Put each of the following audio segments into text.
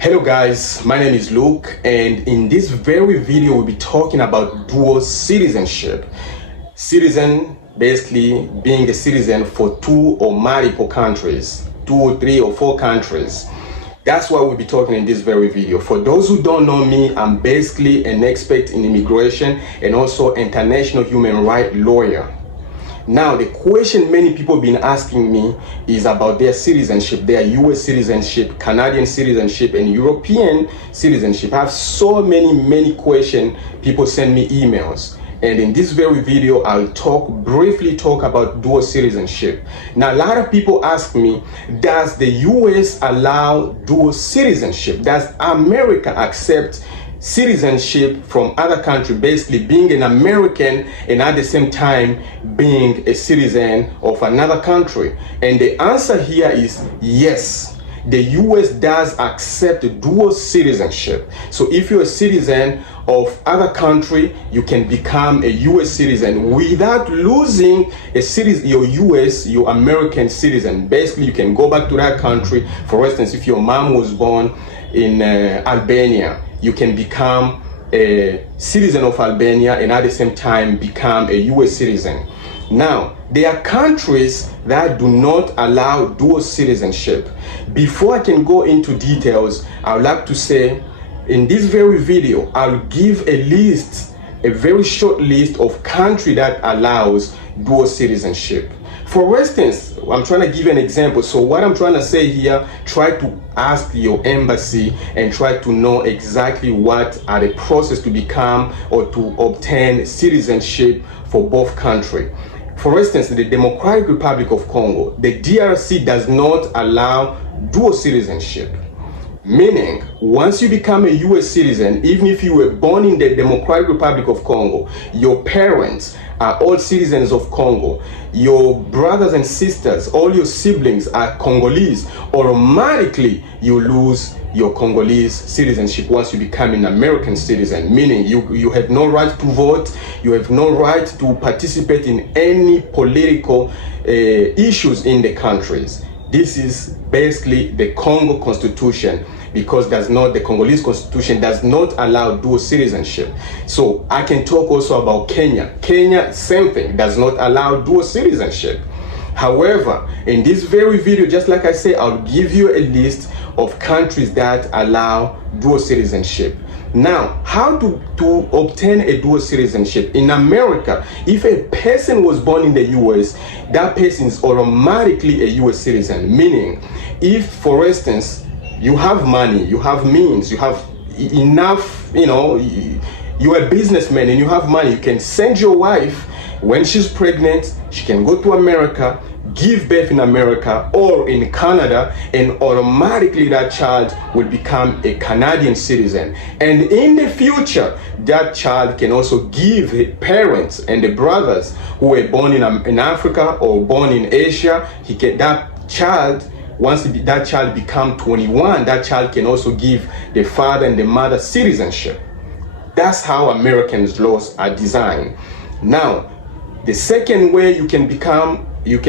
Hello guys, my name is Luke, and in this very video we'll be talking about dual citizenship. Citizen basically being a citizen for two or multiple countries, 2 or 3 or 4 countries. That's what we'll be talking in this very video. For those who don't know me, I'm basically an expert in immigration and also international human rights lawyer. Now, the question many people have been asking me is about their citizenship, their US citizenship, Canadian citizenship, and European citizenship. I have so many questions. People send me emails. And in this very video, I'll briefly talk about dual citizenship. Now, a lot of people ask me, does the US allow dual citizenship? Does America accept citizenship from other country, basically being an American and at the same time being a citizen of another country? And the answer here is yes. The US does accept dual citizenship. So if you're a citizen of other country, you can become a US citizen without losing your American citizen. Basically, you can go back to that country. For instance, if your mom was born in Albania, you can become a citizen of Albania and at the same time become a US citizen. Now, there are countries that do not allow dual citizenship. Before I can go into details, I would like to say in this very video, I'll give a very short list of countries that allows dual citizenship. For instance, I'm trying to give you an example. So what I'm trying to say here, try to ask your embassy and try to know exactly what are the process to become or to obtain citizenship for both countries. For instance, the Democratic Republic of Congo, the DRC does not allow dual citizenship. Meaning, once you become a US citizen, even if you were born in the Democratic Republic of Congo, your parents are all citizens of Congo, your brothers and sisters, all your siblings are Congolese, automatically you lose your Congolese citizenship once you become an American citizen. Meaning you have no right to vote, you have no right to participate in any political issues in the countries. This is basically the Congo constitution, because the Congolese constitution does not allow dual citizenship. So I can talk also about Kenya. Kenya, same thing, does not allow dual citizenship. However, in this very video, just like I say, I'll give you a list of countries that allow dual citizenship. Now, how to obtain a dual citizenship? In America, if a person was born in the US, that person is automatically a US citizen. Meaning, if, for instance, you have money, you have means, you have enough, you're a businessman and you have money, you can send your wife, when she's pregnant, she can go to America, give birth in America or in Canada, and automatically that child will become a Canadian citizen. And in the future, that child can also give his parents and the brothers who were born in Africa or born in Asia, once that child becomes 21, that child can also give the father and the mother citizenship. That's how Americans' laws are designed. Now, the second way you can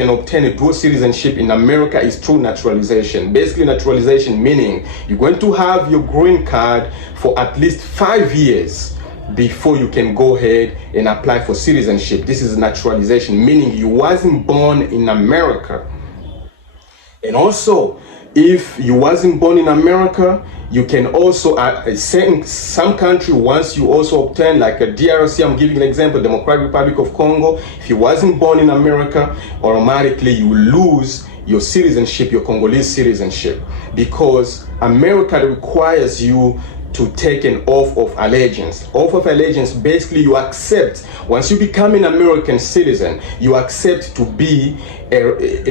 obtain a dual citizenship in America is through naturalization. Basically, naturalization meaning you're going to have your green card for at least 5 years before you can go ahead and apply for citizenship. This is naturalization, meaning you wasn't born in America. And also, if you wasn't born in America, you can also, some country, once you also obtain, like a DRC, I'm giving an example, Democratic Republic of Congo, if you wasn't born in America, automatically you lose your citizenship, your Congolese citizenship, because America requires you to take an oath of allegiance. Oath of allegiance, basically you accept, once you become an American citizen, you accept to be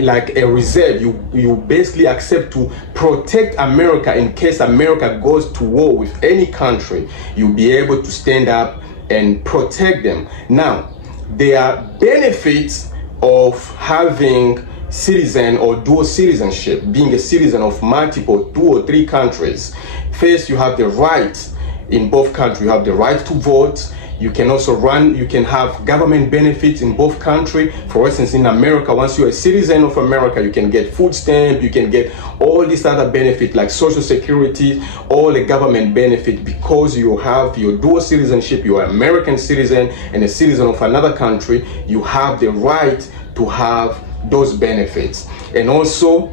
like a reserve. You basically accept to protect America in case America goes to war with any country. You'll be able to stand up and protect them. Now, there are benefits of having citizen or dual citizenship, being a citizen of multiple 2 or 3 countries. First, you have the right in both countries. You have the right to vote, You can also you can have government benefits in both countries. For instance, in America, once you're a citizen of America, you can get food stamp, you can get all these other benefits like Social Security, all the government benefit, because you have your dual citizenship, you're an American citizen and a citizen of another country. You have the right to have those benefits. And also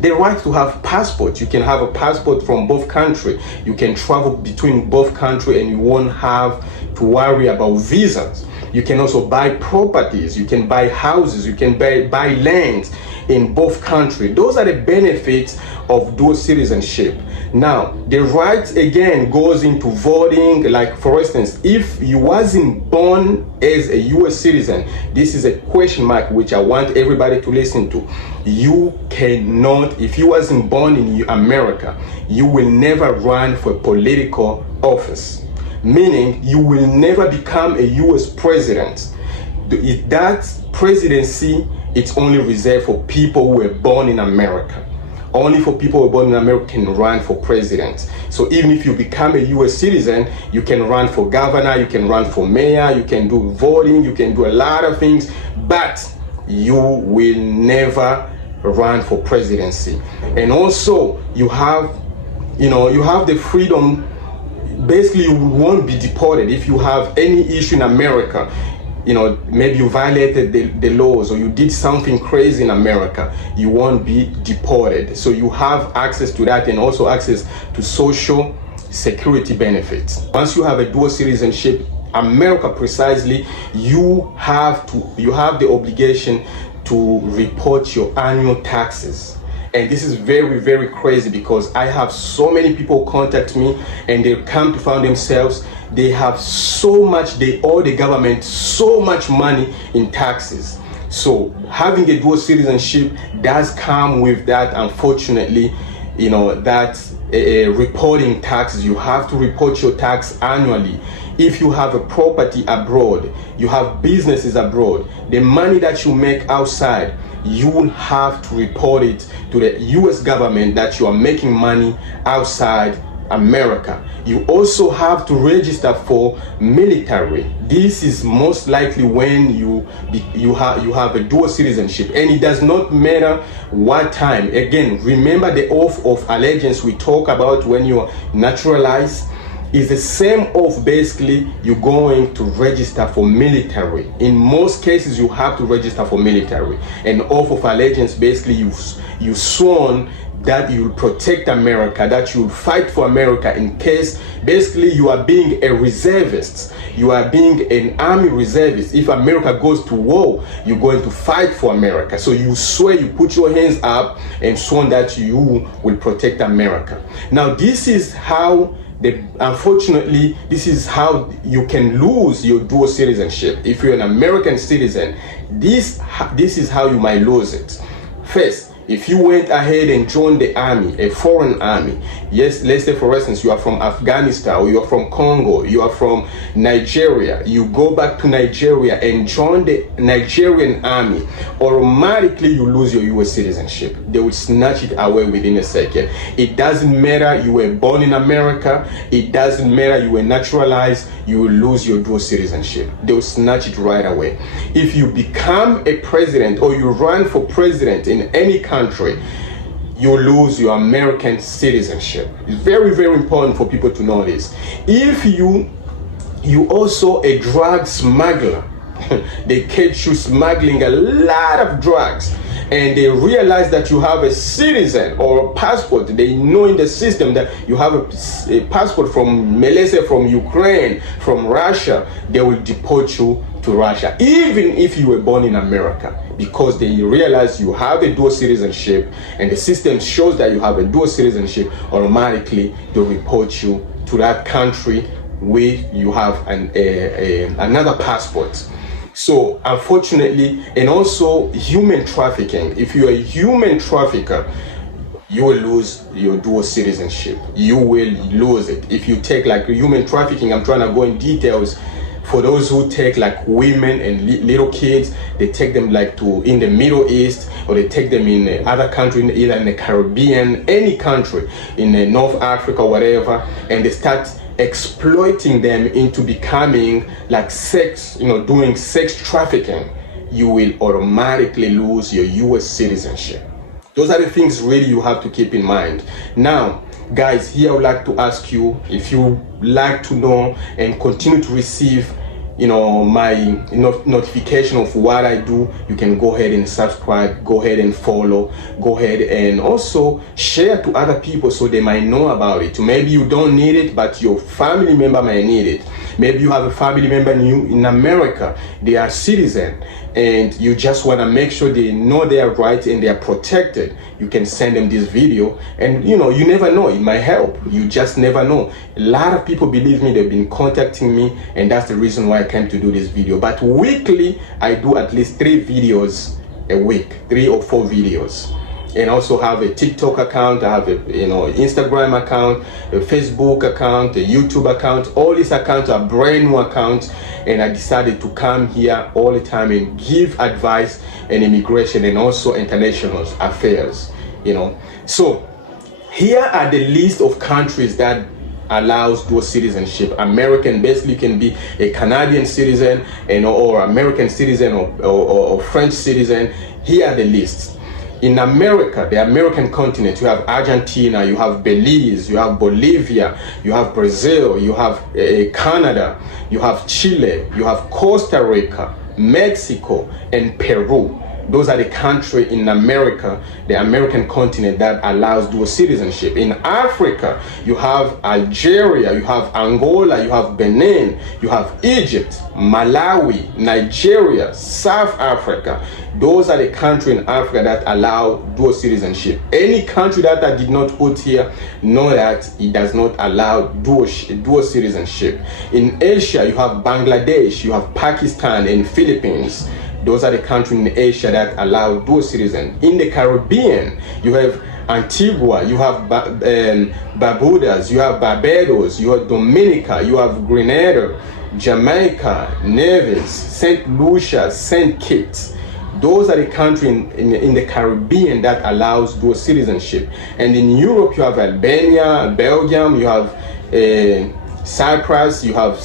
the right to have passport. You can have a passport from both countries. You can travel between both countries and you won't have to worry about visas. You can also buy properties, you can buy houses, you can buy lands in both countries. Those are the benefits of dual citizenship. Now, the right again goes into voting. Like for instance, if you wasn't born as a US citizen, this is a question mark which I want everybody to listen to. You cannot, if you wasn't born in America, you will never run for political office. Meaning you will never become a US president. That presidency, it's only reserved for people who were born in America. Only for people who are born in America can run for president. So even if you become a US citizen, you can run for governor, you can run for mayor, you can do voting, you can do a lot of things, but you will never run for presidency. And also you have the freedom. Basically, you won't be deported if you have any issue in America. Maybe you violated the laws or you did something crazy in America, you won't be deported. So you have access to that, and also access to social security benefits. Once you have a dual citizenship, America precisely, you have the obligation to report your annual taxes. And this is very, very crazy, because I have so many people contact me and they come to find themselves, they have so much, they owe the government so much money in taxes. So having a dual citizenship does come with that, unfortunately, that reporting taxes. You have to report your tax annually. If you have a property abroad, you have businesses abroad, the money that you make outside, you will have to report it to the US government that you are making money outside America. You also have to register for military. This is most likely when you have a dual citizenship, and it does not matter what time. Again, remember the oath of allegiance we talk about when you are naturalized is the same oath. Basically, you're going to register for military. In most cases, you have to register for military. And oath of allegiance, basically, you sworn that you will protect America, that you will fight for America in case, basically, you are being a reservist. You are being an army reservist. If America goes to war, you're going to fight for America. So you swear, you put your hands up and sworn that you will protect America. Now, this is how unfortunately, this is how you can lose your dual citizenship. If you're an American citizen, this is how you might lose it. First, if you went ahead and joined the army, a foreign army, yes, let's say for instance, you are from Afghanistan, or you are from Congo, you are from Nigeria, you go back to Nigeria and join the Nigerian army, automatically you lose your US citizenship. They will snatch it away within a second. It doesn't matter you were born in America, it doesn't matter you were naturalized, you will lose your dual citizenship. They will snatch it right away. If you become a president or you run for president in any country, you lose your American citizenship. It's very, very important for people to know this. If you also a drug smuggler, they catch you smuggling a lot of drugs, and they realize that you have a citizen or a passport. They know in the system that you have a passport from Malaysia, from Ukraine, from Russia. They will deport you to Russia, even if you were born in America, because they realize you have a dual citizenship, and the system shows that you have a dual citizenship. Automatically, they report you to that country where you have another passport. So unfortunately, and also human trafficking. If you're a human trafficker, you will lose your dual citizenship. You will lose it. If you take like human trafficking, I'm trying to go in details. For those who take like women and little kids, they take them like to in the Middle East, or they take them in other countries, either in the Caribbean, any country, in North Africa, whatever, and they start exploiting them into becoming like sex, doing sex trafficking, you will automatically lose your US citizenship. Those are the things really you have to keep in mind. Now, guys, here I would like to ask you, if you like to know and continue to receive my notification of what I do, you can go ahead and subscribe, go ahead and follow, go ahead and also share to other people so they might know about it. Maybe you don't need it, but your family member might need it. Maybe you have a family member in America, they are citizen, and you just want to make sure they know their rights and they are protected. You can send them this video, and you never know, it might help. You just never know. A lot of people, believe me, they've been contacting me, and that's the reason why I came to do this video. But weekly, I do at least 3 videos a week, 3 or 4 videos. And also have a TikTok account, I have a Instagram account, a Facebook account, a YouTube account. All these accounts are brand new accounts, and I decided to come here all the time and give advice on immigration and also international affairs. So here are the list of countries that allows dual citizenship. American, basically can be a Canadian citizen or American citizen or French citizen. Here are the lists. In America, the American continent, you have Argentina, you have Belize, you have Bolivia, you have Brazil, you have Canada, you have Chile, you have Costa Rica, Mexico, and Peru. Those are the countries in America, the American continent, that allows dual citizenship. In Africa, you have Algeria, you have Angola, you have Benin, you have Egypt, Malawi, Nigeria, South Africa. Those are the countries in Africa that allow dual citizenship. Any country that I did not put here, know that it does not allow dual citizenship. In Asia, you have Bangladesh, you have Pakistan, and Philippines. Those are the countries in Asia that allow dual citizen. In the Caribbean, you have Antigua, you have Barbudas, you have Barbados, you have Dominica, you have Grenada, Jamaica, Nevis, St. Lucia, St. Kitts. Those are the countries in the Caribbean that allows dual citizenship. And in Europe, you have Albania, Belgium, you have Cyprus, you have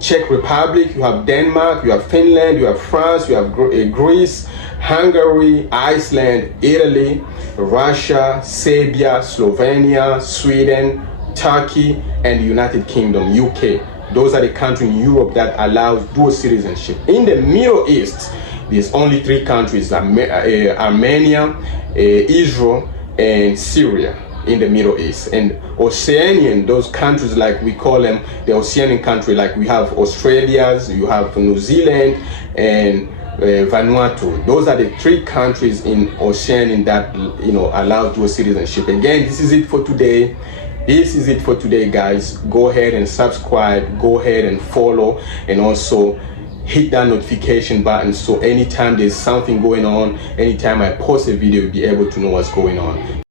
Czech Republic, you have Denmark, you have Finland, you have France, you have Greece, Hungary, Iceland, Italy, Russia, Serbia, Slovenia, Sweden, Turkey, and the United Kingdom, UK. Those are the countries in Europe that allows dual citizenship. In the Middle East, there's only 3 countries, Armenia, Israel, and Syria in the Middle East. And Oceanian, those countries, like we call them the Oceanian country, like we have Australia, you have New Zealand, and Vanuatu. Those are the 3 countries in Oceania that allow dual citizenship. Again, this is it for today. This is it for today, guys. Go ahead and subscribe, go ahead and follow, and also hit that notification button so anytime there's something going on, anytime I post a video, you'll be able to know what's going on.